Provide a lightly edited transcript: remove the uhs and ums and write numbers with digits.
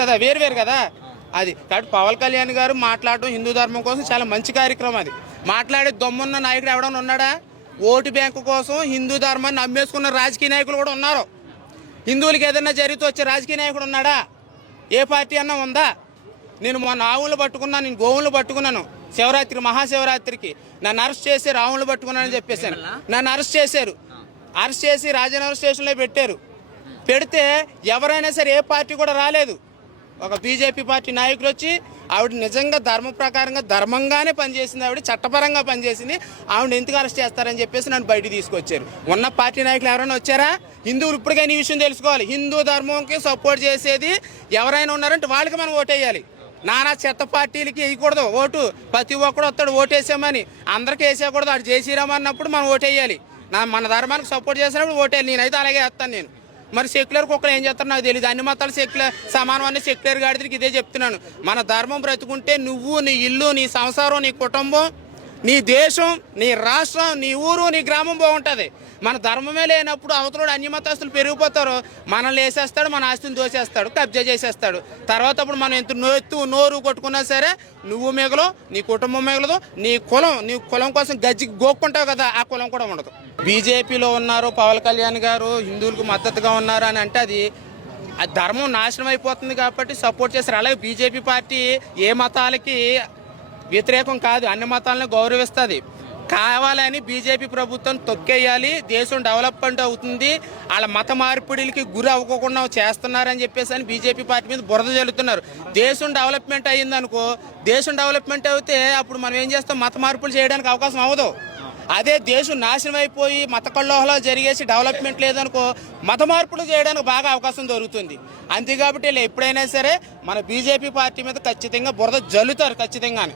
కదా, వేరు వేరు కదా అది. కాబట్టి పవన్ కళ్యాణ్ గారు మాట్లాడడం హిందూ ధర్మం కోసం చాలా మంచి కార్యక్రమం. అది మాట్లాడే దమ్మున్న నాయకుడు ఎవడన్నా ఉన్నాడా? ఓటు బ్యాంకు కోసం హిందూ ధర్మాన్ని నమ్మేసుకున్న రాజకీయ నాయకులు కూడా ఉన్నారు. హిందువులకి ఏదైనా జరిగితే వచ్చే రాజకీయ నాయకుడు ఉన్నాడా? ఏ పార్టీ అన్నా ఉందా? నేను మొన్న ఆవులు పట్టుకున్నాను, నేను గోవులు పట్టుకున్నాను శివరాత్రి మహాశివరాత్రికి. నన్ను అరెస్ట్ చేసి ఆవులు పట్టుకున్నానని చెప్పేశాను. నన్ను అరెస్ట్ చేశారు. అరెస్ట్ చేసి రాజనగర్ స్టేషన్లో పెట్టారు. పెడితే ఎవరైనా సరే ఏ పార్టీ కూడా రాలేదు. ఒక బీజేపీ పార్టీ నాయకులు వచ్చి ఆవిడ నిజంగా ధర్మ ప్రకారంగా ధర్మంగానే పనిచేసింది, ఆవిడ చట్టపరంగా పనిచేసింది, ఆవిడ ఎందుకు అరెస్ట్ చేస్తారని చెప్పేసి నన్ను బయట తీసుకొచ్చారు. ఉన్న పార్టీ నాయకులు ఎవరైనా వచ్చారా? హిందువులు ఇప్పటికైనా ఈ విషయం తెలుసుకోవాలి. హిందూ ధర్మంకి సపోర్ట్ చేసేది ఎవరైనా ఉన్నారంటే వాళ్ళకి మనం ఓటేయాలి. నానా చెత్త పార్టీలకి వేయకూడదు ఓటు. ప్రతి ఒక్కడు వస్తాడు ఓటేసామని, అందరికీ వేసేయకూడదు. అటు జయశ్రీరామ్ అన్నప్పుడు మనం ఓటేయాలి. మన ధర్మానికి సపోర్ట్ చేసినప్పుడు ఓటేయాలి. నేనైతే అలాగే వేస్తాను. నేను మరి సెక్యులర్ కుక్కలు ఏం చేస్తారో నాకు తెలియదు. అన్ని మతాలు సెక్యులర్ సమానం అనే సెక్యులర్ గాడికి ఇదే చెప్తున్నాను. మన ధర్మం బ్రతుకుంటే నువ్వు, నీ ఇల్లు, నీ సంసారం, నీ కుటుంబం, నీ దేశం, నీ రాష్ట్రం, నీ ఊరు, నీ గ్రామం బాగుంటుంది. మన ధర్మమే లేనప్పుడు అవతలోడు అన్ని మతస్థులు పెరిగిపోతారు. మనల్ని వేసేస్తాడు, మన ఆస్తిని దోచేస్తాడు, కబ్జా చేసేస్తాడు. తర్వాత అప్పుడు మనం ఎంత నోరు కొట్టుకున్నా సరే నువ్వు మిగలవు, నీ కుటుంబం మిగలదు, నీ కులం కోసం గజ్జికి గోక్కుంటావు కదా, ఆ కులం కూడా ఉండదు. బీజేపీలో ఉన్నారు పవన్ కళ్యాణ్ గారు, హిందువులకు మద్దతుగా ఉన్నారు అని అంటే అది ధర్మం నాశనం అయిపోతుంది కాబట్టి సపోర్ట్ చేస్తారు. అలాగే బీజేపీ పార్టీ ఏ మతాలకి వ్యతిరేకం కాదు, అన్ని మతాలను గౌరవిస్తుంది. కావాలని బీజేపీ ప్రభుత్వం తొక్కేయాలి, దేశం డెవలప్మెంట్ అవుతుంది, వాళ్ళ మత మార్పిడిలకి గురి అవ్వకుండా చేస్తున్నారని చెప్పేసి అని బీజేపీ పార్టీ మీద బురద జల్లుతున్నారు. దేశం డెవలప్మెంట్ అయ్యిందనుకో, దేశం డెవలప్మెంట్ అయితే అప్పుడు మనం ఏం చేస్తాం? మత మార్పులు చేయడానికి అవకాశం అవ్వదు. అదే దేశం నాశనం అయిపోయి మత కల్లోహలాలు జరిగేసి డెవలప్మెంట్ లేదనుకో, మత మార్పులు చేయడానికి బాగా అవకాశం దొరుకుతుంది. అంతే కాబట్టి ఎప్పుడైనా సరే మన బీజేపీ పార్టీ మీద ఖచ్చితంగా బురద జల్లుతారు ఖచ్చితంగా.